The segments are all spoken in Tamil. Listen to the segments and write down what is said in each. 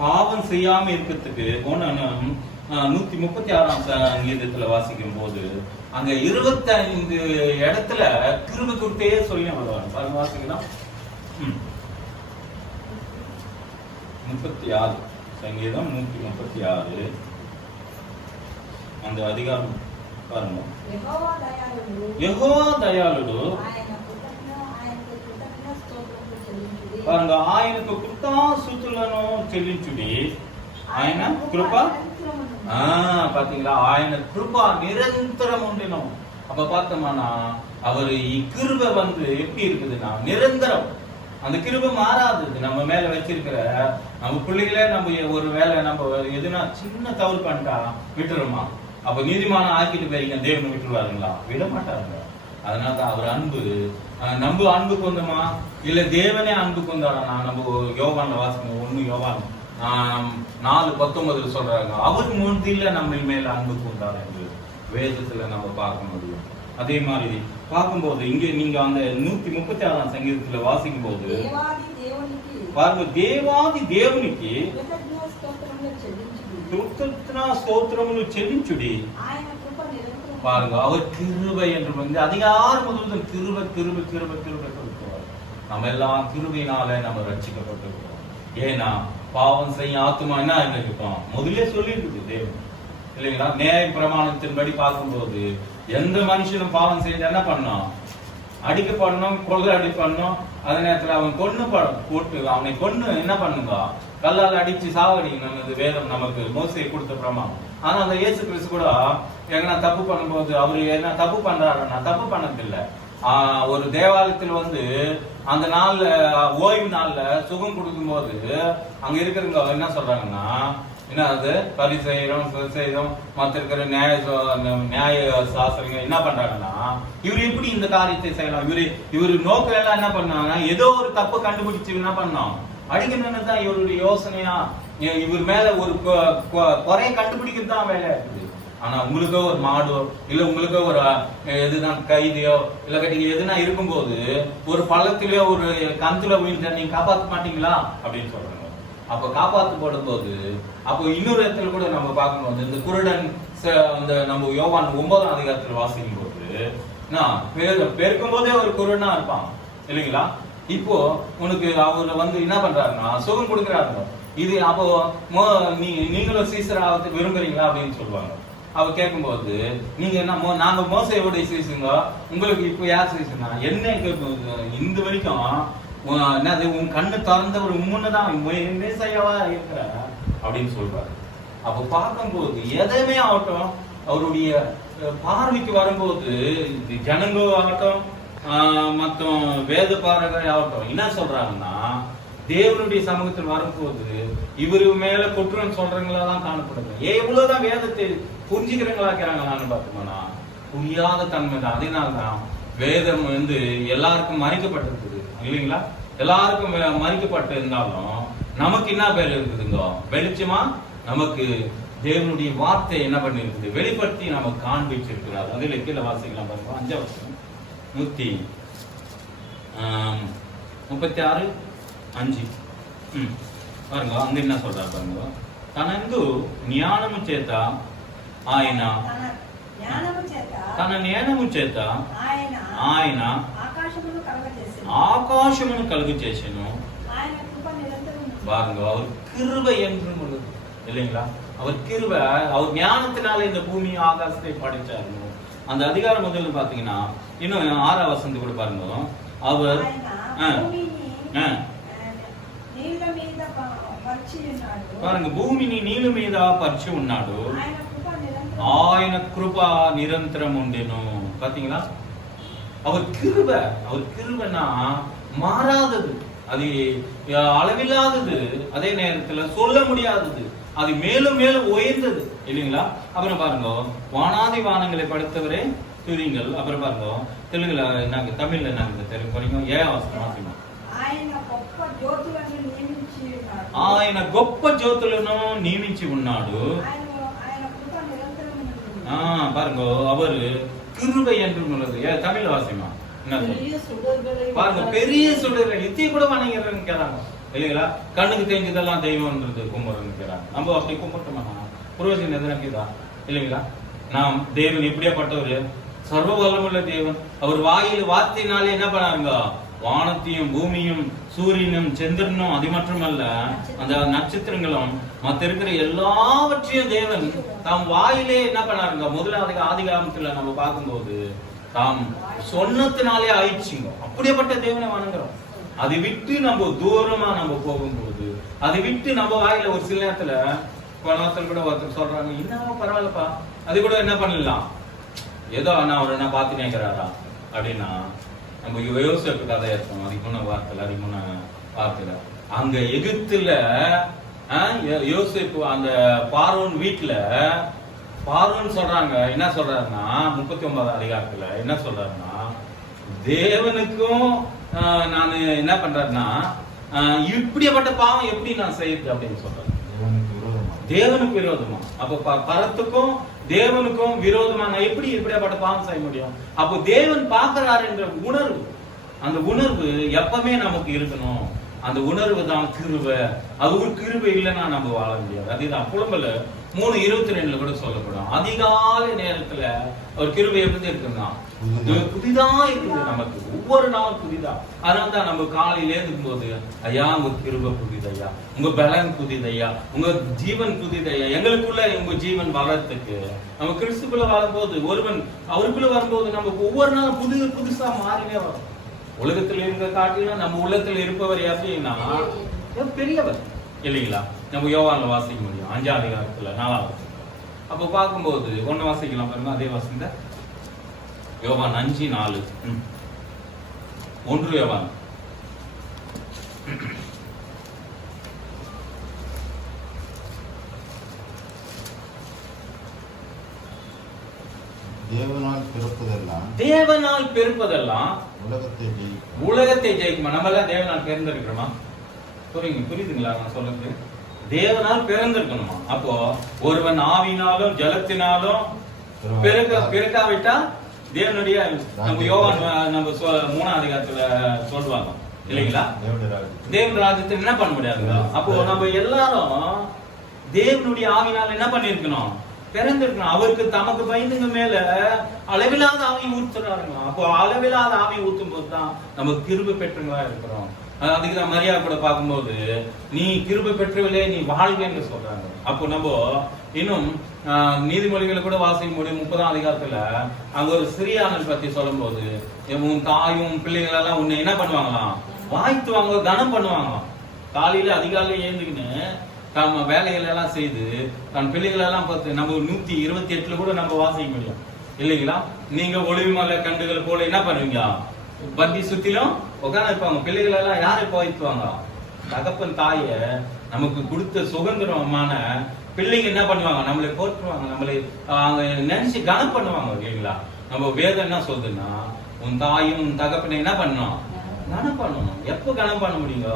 பாவம் செய்யாம இருக்கிறதுக்கு 136ஆம் சங்கீதத்துல வாசிக்கும் போது அங்க 25 இடத்துல கிருபை கொடுத்தே சொல்லி வருவாங்க. பாருங்க வாசிக்கலாம். 36 சங்கீதம் 136 அந்த அதிகாரம் பாருங்க. యెహోవా దయాళుడు పారంగా ఆయనకు కృతజ్ఞతలను చెల్లించుడి ఆయన కృప பாத்தீங்களா ఆయన కృప நிரந்தரம் உண்டணும். அப்ப பார்த்தோம்னா அவர் கிருபை எப்படி இருக்குதுன்னா நிரந்தரம். அந்த கிருபை மாறாதது. நம்ம மேல வச்சிருக்கிற நம்ம பிள்ளைகளே நம்ம ஒரு வேலை நம்ம எதுனா சின்ன தவறு பண்ணிட்டா விட்டுருமா? அப்ப நீதிமானம் ஆக்கிட்டு போறீங்க தேவனை விட்டுருவாருங்களா? விட மாட்டாருங்க. அதனாலதான் அவர் அன்பு நம்ம அன்பு கொண்டோமா இல்ல தேவனே அன்பு கொண்டாடனா? நம்ம யோவான்ல வாசிக்கணும். 1 யோவான் 4:19 சொல்றாங்க, அவர் முந்தில நம்ம மேல அன்பு கொண்டாட என்று வேதத்துல நம்ம பார்க்க முடியும். அதே மாதிரி பார்க்கும்போது இங்க நீங்க அந்த 136ஆம் சங்கீதத்துல வாசிக்கும் போது பாருங்க, தேவாதி దేవునికి ஸ்தோத்திரமுలు చెల్లించుడి. பாருங்க, அவர் கிருபை என்று அதிகாரம் முழுவதும் கிருபை கிருபை கிருபை கிருபை கொடுக்கிறார். நம்ம எல்லாம் கிருபையினால நம்ம ரட்சிக்கப்பட்டிருக்கிறோம். ஏன்னா பாவம் செய்ய ஆத்துமா என்ன இருக்கோம் முதலே சொல்லிருக்கு தேவன் இல்லைங்களா? நியாய பிரமாணத்தின்படி பார்க்கும்போது எந்த மனுஷனும் பாவம் செஞ்சு என்ன பண்ணோம்? அடிக்கப்படணும், கொள்ளை அடி பண்ணணும். அதே நேரத்துல அவன் கொன்னு போட்டு அவனை கொன்னு என்ன பண்ணுங்க? கல்லால் அடிச்சு சாவடிக்கணும். வேதம் நமக்கு மோசையை கொடுத்த பிரமாணம். ஆனா அந்த இயேசு கிறிஸ்து கூட எங்கன்னா தப்பு பண்ணும்போது அவரு என்ன தப்பு பண்றாருன்னா தப்பு பண்ணதில்லை. ஒரு தேவாலயத்தில் அந்த நாள்ல ஓய்வு நாள்ல சுகம் கொடுக்கும் போது அங்க இருக்கிறவங்க என்ன சொல்றாங்கன்னா, என்ன அது பரிசெய்றோம் மற்ற இருக்கிற நியாய சாஸ்திரங்க என்ன பண்றாங்கன்னா, இவரு எப்படி இந்த காரியத்தை செய்யலாம்? இவரு நோக்கம் எல்லாம் என்ன பண்ணாங்கன்னா, ஏதோ ஒரு தப்பு கண்டுபிடிச்சு என்ன பண்ணோம் அடிக்கணும்னு தான் இவருடைய யோசனையா. இவர் மேல ஒரு குறைய கண்டுபிடிக்கிறது தான் வேலையா இருக்குது. ஆனா உங்களுக்கோ ஒரு மாடோ இல்ல உங்களுக்கோ ஒரு எதுதான் கைதியோ இல்ல கட்டிங்க எதுனா இருக்கும்போது ஒரு பள்ளத்திலயோ ஒரு கந்துல விழுந்த நீங்க காப்பாற்ற மாட்டீங்களா அப்படின்னு சொல்றாங்க. அப்ப காப்பாத்து போடும்போது அப்போ இன்னொரு இடத்துல கூட நம்ம பார்க்கும்போது இந்த குருடன் நம்ம யோவான் 9ஆம் அதிகாரத்துல வாசிக்கும் போது பெருக்கும் போதே ஒரு குருடனா இருப்பான் இல்லைங்களா? இப்போ உனக்கு அவர் என்ன பண்றாருன்னா சுகம் கொடுக்குறாருங்க. இது அப்போ நீங்களும் சீசராக விரும்புறீங்களா அப்படின்னு சொல்லுவாங்க. அவ கேட்கும்போது நீங்க என்ன நாங்க மோசையோட சீசுங்க, உங்களுக்கு இப்போ யார் சீசுனா என்ன இந்த வரைக்கும் என்னது உன் கண்ணு திறந்த ஒரு முன்னதான் மேசையாவா இருக்கிற அப்படின்னு சொல்றாரு. அப்ப பார்க்கும்போது எதையுமே ஆகட்டும் அவருடைய பார்வைக்கு வரும்போது ஜனங்கோ ஆகட்டும் மற்ற வேத பாரகர் ஆகட்டும் என்ன சொல்றாங்கன்னா, தேவனுடைய சமூகத்தில் வரும்போது இவரு மேல குற்றம் சொல்றவங்களா தான் காணப்படுது. எவ்வளவுதான் வேதத்தை புரிஞ்சுக்கிறவங்களாக்கிறாங்களான்னு பார்த்தோம்னா புரியாத தன்மை தான். அதனால்தான் வேதம் எல்லாருக்கும் மறைக்கப்பட்டிருக்குது இல்லைங்களா? எல்லாருக்கும் மறைக்கப்பட்டு இருந்தாலும் நமக்கு என்ன பேர் இருக்குதுங்க? வெளிச்சமா நமக்கு தேவனுடைய வார்த்தை என்ன பண்ணி இருக்குது? வெளிப்படுத்தி நமக்கு காண்பிச்சிருக்கிறார். அதில் கீழே வாசிக்கலாம் பாருங்க. 5ஆம் வசனம் 136:5 பாருங்க. அங்க என்ன சொல்றாரு பாருங்க. తనందు జ్ఞానము చేత ఆయన తన జ్ఞానము చేత ఆయన ఆకాశమును కలుగు చేసెను. பாருங்க, அவர் கிருபை என்று இல்லைங்களா? அவர் கிருபை, அவர் ஞானத்தினால இந்த பூமி ஆகாசத்தை படைச்சாரு. அந்த அதிகாரம் முதல்ல பாத்தீங்கன்னா இன்னும் 6ஆம் வசனத்தை கூட பாருங்க. அவர் பாருங்க, భూమిని నీళ్ళ మీద పరిచి ఉన్నాడు, ఆయన కృప నిరంతరం ఉండెను. பாத்தீங்களா? அவர் கிருபைனா மாறாதது, அது அளவில்லாதது, அதே நேரத்துல சொல்ல முடியாதது, அது மேலும் மேலும் உயர்ந்தது இல்லைங்களா? அப்புறம் பாருங்க, வானாதி வானங்களை படைத்தவரே துதிங்கள். அப்புறம் பாருங்க தெலுங்குல நாங்க தமிழ்ல நாங்க தெலுங்கு பாருங்க. 7ஆம் வசனம் வாசிங்க. ఆయన గొప్ప జ్యోతులను నియమించి ఉన్నాడు. பாருங்க, அவர் கிருபை என்று உள்ளது. தமிழ் வாசிமா பாருங்க, பெரிய சுடர்கள் இத்தி கூட வணங்கிறாங்க. இல்லைங்களா? கண்ணுக்கு தெரிஞ்சதெல்லாம் தெய்வம்ன்றது கும்பிடுறாங்க. நம்ம அப்படி கும்பிட்டோமா புரோஜனம் எதுனா இருக்குதா? இல்லைங்களா? நாம் தேவன் எப்படியாப்பட்டவர்? சர்வ வல்லமுள்ள தேவன். அவர் வாயில் வார்த்தையினாலே என்ன பண்ணாருங்க? வானத்தையும் பூமியும் சூரியனும் சந்திரனும் அது மட்டுமல்ல அந்த நட்சத்திரங்களும் மற்ற இருக்கிற எல்லாவற்றையும் தேவன் தாம் வாயிலே என்ன பண்ணாருங்க? முதலாவது ஆதிகாமத்துல நம்ம பார்க்கும்போது தாம் சொன்னத்தினாலே ஆயிடுச்சுங்க. அப்படியேப்பட்ட தேவனை வணங்குறோம். அதை விட்டு நம்ம தூரமா நம்ம போகும்போது, அதை விட்டு நம்ம வாயில ஒரு சில நேரத்துல பணத்தில் கூட ஒருத்தர் சொல்றாங்க, என்னவோ பரவாயில்லப்பா, அது கூட என்ன பண்ணலாம், ஏதோ நான் அவர் என்ன பார்த்து நினைக்கிறாரா அப்படின்னா, நம்ம யோசிப்பு கதை இருக்கோம். அதிகமான வார்த்தையில அங்க எகிப்துல யோசிப்பு அந்த பார்வோன் வீட்டுல பார்வோன் சொல்றாங்க, என்ன சொல்றாருன்னா 39 அதிகாரத்துல என்ன சொல்றாருன்னா, தேவனுக்கும் நான் என்ன பண்றேன்னா இப்படிப்பட்ட பாவம் எப்படி நான் செய்யுது அப்படின்னு சொல்றேன். தேவனுக்கு விரோதமா. அப்ப பரத்துக்கும் தேவனுக்கும் விரோதமா நான் எப்படி எப்படியாப்பட்ட பாவம் செய்ய முடியும்? அப்போ தேவன் பார்க்கிறார் என்ற உணர்வு, அந்த உணர்வு எப்பவுமே நமக்கு இருக்கணும். அந்த உணர்வு தான் கிருபை. அது ஒரு கிருபை இல்லைன்னா நம்ம வாழ முடியாது. அதுதான் புலம்பல 3:22 கூட சொல்லப்படும். அதிகாலை நேரத்துல ஒரு கிருபை எப்படி இருக்குன்னா புதிதா இருக்குது நமக்கு, ஒவ்வொரு நாளும் புதிதா. அதனால்தான் நம்ம காலையில இருக்கும் போது, ஐயா உங்க கிருபை புதிதையா, உங்க பலன் புதிதையா, உங்க ஜீவன் புதிதையா, எங்களுக்குள்ள உங்க ஜீவன் வளர்றதுக்கு நம்ம கிறிஸ்துக்குள்ள வாழும்போது ஒருவன் அவருக்குள்ள வரும்போது நமக்கு ஒவ்வொரு நாளும் புதுசா மாறினே வரும். உலகத்தில் இருக்க காட்டிலும் நம்ம உள்ளத்துல இருப்பவர் அப்படின்னா பெரியவர் இல்லைங்களா? நம்ம யோவான்ல வாசிக்க முடியும் 5ஆம் அதிகாரத்துல 4வது. அப்ப பார்க்கும்போது 1 வாசிக்கலாம் பாருங்க. அதே வாசிங்க யோவான் 5:4. 1 யோவான் தேவனால் பிறப்பதெல்லாம் உலகத்தை ஜெயிக்குமா? நம்ம எல்லாம் தேவனால் பிறந்திருக்கிறோமா? புரியுதுங்களா நான் சொல்றது? தேவனால் பிறந்திருக்கணுமா? அப்போ ஒருவன் ஆவினாலும் ஜலத்தினாலும் பிறக்காவிட்டா தேவனுடைய நம்ம யோவான் நம்ம 3ஆம் அதிகாரத்துல சொல்லுவாங்க இல்லைங்களா? தேவன் ராஜ்யத்தில் என்ன பண்ண முடியாதுங்க. அப்போ நம்ம எல்லாரும் தேவனுடைய ஆவினால என்ன பண்ணிருக்கணும்? பிறந்திருக்கணும். அவருக்கு தமக்கு பயந்துங்க மேல அளவில்லாத ஆவி ஊத்துறாருங்க. அப்போ அளவில்லாத ஆவி ஊத்தும் போதுதான் நம்ம கிருபை பெற்றவங்களா இருக்கிறோம். அதுக்குதான் மரியா கூட பார்க்கும்போது, நீ கிருபை பெற்றவில்லை, நீ வாழ்க என்று சொல்றாங்க. அப்போ நம்ம இன்னும் நீதிமொழிகளை கூட வாசிக்க முடியும். 30ஆம் அதிகாரத்துல அங்க ஒரு சிறியானல் பத்தி சொல்லும் போது, உன் தாயும் பிள்ளைகள் எல்லாம் உன்னை என்ன பண்ணுவாங்களாம்? வாழ்த்துவாங்க, கனம் பண்ணுவாங்களாம். காலையில அதிகாலையில ஏந்துக்கின்னு நம்ம வேலைகள் எல்லாம் செய்து தன் பிள்ளைகள் எல்லாம் பார்த்து நம்ம 128 கூட நம்ம வாசிக்க முடியும் இல்லைங்களா? நீங்க ஒளிவுமலை கண்டுகள் போல என்ன பண்ணுவீங்க? பத்தி சுத்திலும் உட்காந்து இருப்பாங்க. பிள்ளைகள் எல்லாம் யாரை போய்த்துவாங்க? தகப்பன் தாய நமக்கு கொடுத்த சுதந்திரமான பிள்ளைங்க என்ன பண்ணுவாங்க? நம்மளை போற்றுவாங்க, நம்மளை அவங்க நினைச்சு கனம் பண்ணுவாங்க இல்லைங்களா? நம்ம வேதம் என்ன சொல்றதுன்னா, உன் தாயும் உன் தகப்பனை என்ன பண்ணணும்? கனம் பண்ணணும். எப்ப கனம் பண்ண முடியுங்க?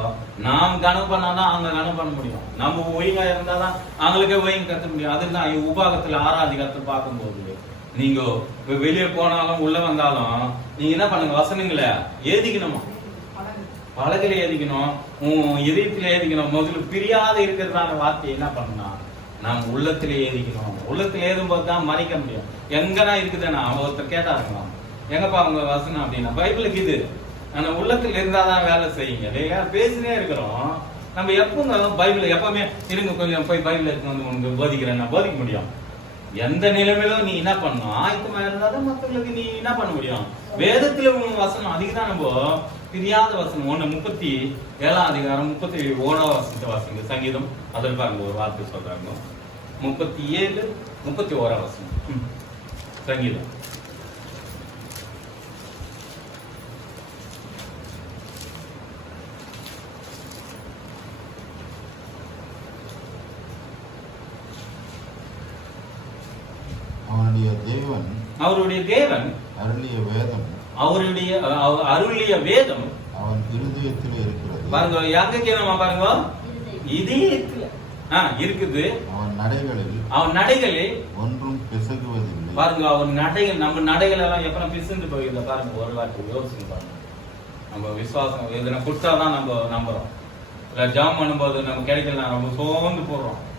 நாம் கனம் பண்ணாதான் அவங்க கனம் பண்ண முடியும். நம்ம ஒழுங்கா இருந்தாதான் அவங்களுக்கே ஒழுங்கு கத்த முடியும். அதுதான் உபாகத்துல 6ஆம் அதிகாரத்துல பார்க்கும்போது, நீங்க வெளியே போனாலும் உள்ள வந்தாலும் நீங்க என்ன பண்ணுங்க? வசனங்களை ஏதிக்கணுமா? பழகில ஏதிக்கணும், இதயத்துல ஏதிக்கணும். முதல்ல பிரியாத இருக்கிறதான வார்த்தையை என்ன பண்ணா நாம் உள்ளத்துல ஏதிக்கணும். உள்ளத்துல ஏதும் போது தான் மறைக்க முடியும். எங்கன்னா இருக்குதுன்னா ஒருத்தர் கேட்டாருங்களா, எங்கப்பா அவங்க வசனம் அப்படின்னா, பைபிளுக்கு இது ஆனா உள்ளத்துல இருந்தாதான் வேலை செய்யுங்க. பேசினே இருக்கிறோம். நம்ம எப்போ பைபிள் எப்பவுமே இருங்க, கொஞ்சம் போய் பைபிள் எடுத்து வந்து உனக்கு போதிக்கிறேன், நான் போதிக்க முடியும். எந்த நிலைமையிலும் நீ என்ன பண்ணணும்? ஆயத்தமா இருந்தாதான் மற்றவங்களுக்கு நீ என்ன பண்ண முடியும்? வேதத்துல வசனம் அதுக்குதான் நம்ம பிரியாத வசனம் 37ஆம் அதிகாரம் 31ஆம் வசனத்தை வாசிங்க. சங்கீதம் அதில் பாருங்க ஒரு வார்த்தை சொல்றாங்க. 37, 31ஆம் வசனம் சங்கீதம். அவருடைய தேவன் அருளிய வேதம் அவன் இருதயத்தில் இருக்கிறது. பாருங்க, யாங்க கேட்கணுமா? பாருங்க, இதயத்துல இருக்குது. அவன் நடைகளில் ஒன்றும் பிசகுவதில்லை. பாருங்க, அவன் நடைகள், நம்ம நடைகள் எல்லாம் எப்ப பிசந்து போயிருந்த பாருங்க. ஒரு வார்த்தை யோசிச்சு பாருங்க. நம்ம விசுவாசம் எதுனா கொடுத்தாதான் நம்ம நம்புறோம். இல்லை ஜாம் பண்ணும்போது நம்ம கிடைக்கல ரொம்ப சோர்ந்து போடுறோம்.